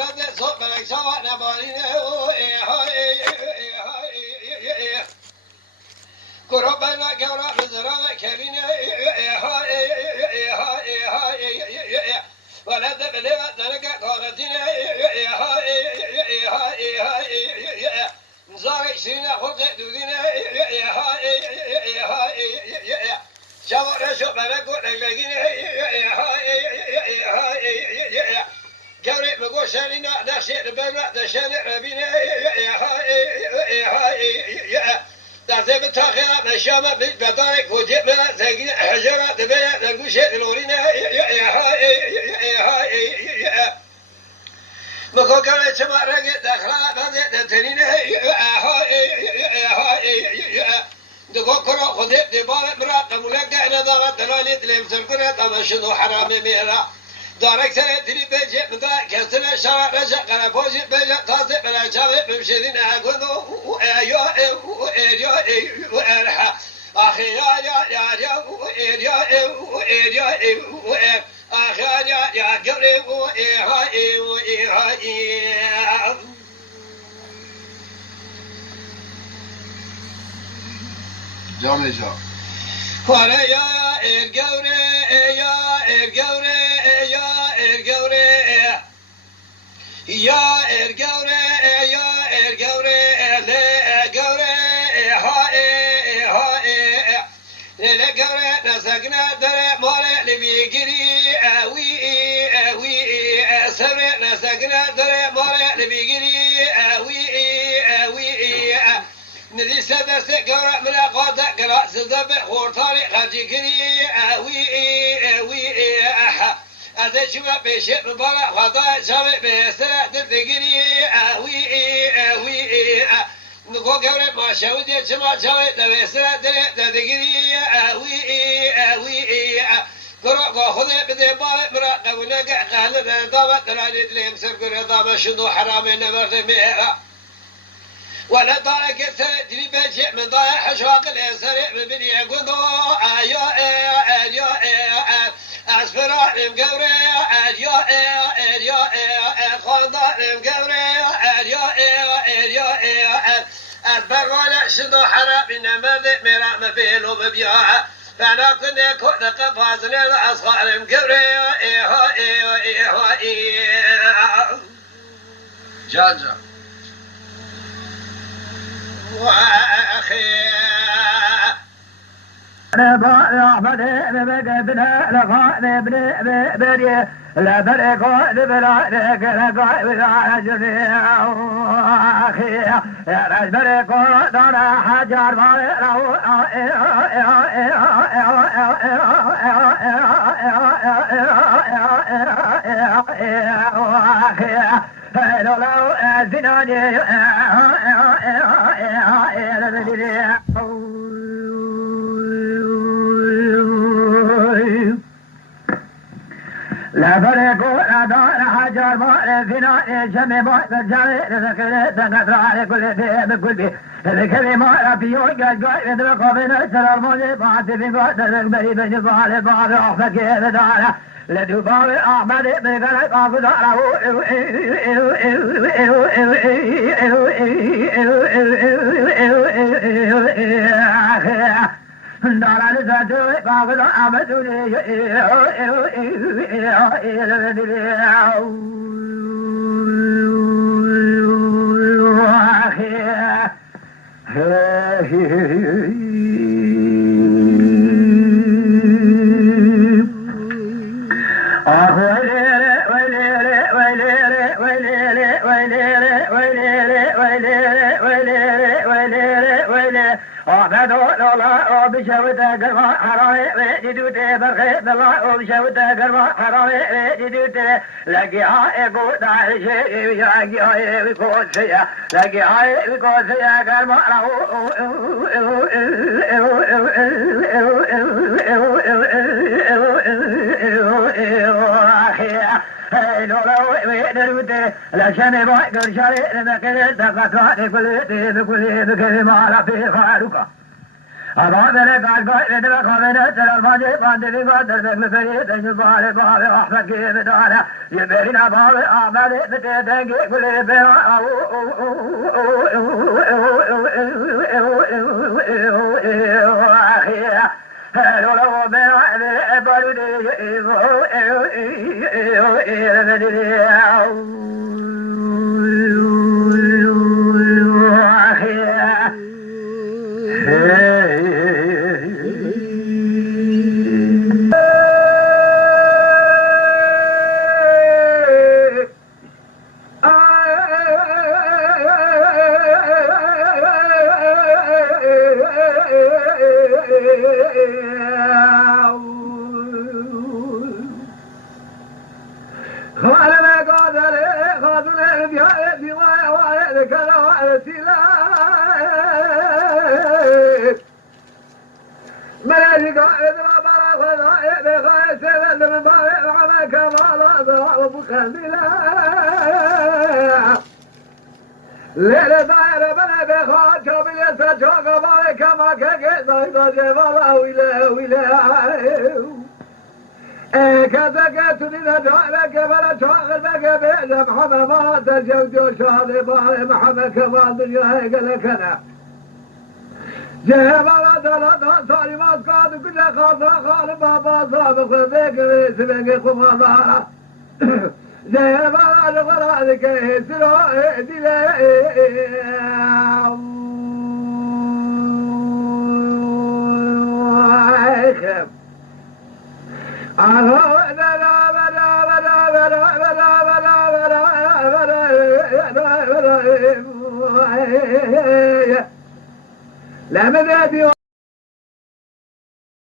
بلد صوت بلد سوا نبالين قربنا قورا بزرنا كرين ولد بلد نلقى قاغدين نزار شرينا خلق دودين شاور شو بلقوا لقين قوري بقول شرينا دشير بلد دشير ربينا دازه بتاخيا مشامة بدارك وجب زين حجرة دبنا نقول شيء نورينا مكوكا شما رجع دخلا دازه تنينا دكوكرا خذ دبارة مرات ملك أنا ضغط دلالي تلم سرقنا تمشي حرام ميرا دارك سنة تري بيجي مدا كسر شارع رجع قرابوجي بيجي قاصد بلا شاوي بمشيدين أقولو أريا أخي يا أخي يا قريب جامع جا ولا يا الجوري يا الجوري يا الجوري يا الجوري يا الجوري لا جوري هاي لا جوري نسقنا در مال لبيجري أوي سر نسقنا در مال لبيجري أوي ندي سدس جورا من قاطع قراء سدب خورطاري خرجي كري أوي هذا شو بيشيء مبارك خطأ شابه بيسرع تدقني أوي نقول جورا ما شاودي شما شاود بيسرع تدقني أوي قراء خذ بدي بارك مراقب ونقع قال دامة تراني تلين سرقر دامة شنو حرام نمرت ميرا ولا ضايق سرتني بشيء من ضايع حشواق السريع من بني قدو أسفر مقوري خضار مقوري أسفر ولا شدو حرام إنما ذي مرا مفيلو ببياع فأنا كنا كنا قفازنا أصغر مقوري جاجا وأخي لا بريكو بلا بلا أخي يا بريكو دار حجر لو زناني لا فرق ولا دار حجر ما فينا شمي ما برجع ذكر تنقطع على كل بكل ذكر ما في يوم قال يدرك بين سر الموت بعد في بعد البري بين بعض بعض أخفك بدارة لدبار أحمد بقلب أقداره دارا لساتو باغدا أبدوني بشوت قرما حرامي جدوت برخي بالله وبشوت قرما حرامي جدوت لقي هاي قود على شيء لقي هاي بيكون سيا لقي هاي بيكون سيا قرما لا شان ما يقدر شاري لما كذا تقطع كل بكل ما لا في خارقه أضاء لك عالقائد لك ومن سر الماجي باندي قدر ذكر فريد يبالي بابي أحمد كيف دانا يبيرنا بابي أعمالي بتيتنكي كل بنا لولو بنا بارودي ليلة دايرة بنا بخوات كابل يسرجوك بارك ما كيكي زايدة جيبالا ويلا كذا كتني نجاة كبلا شاغل بك بيجا محمد ما ترجو جوشالي باي محمد كمان دنيا هيك أنا جيبالا دلتا صاري ماسكاد كل خاصة خالي بابا صابق بك بيسبك خماما جيبالا لغرا ذكي سرو لا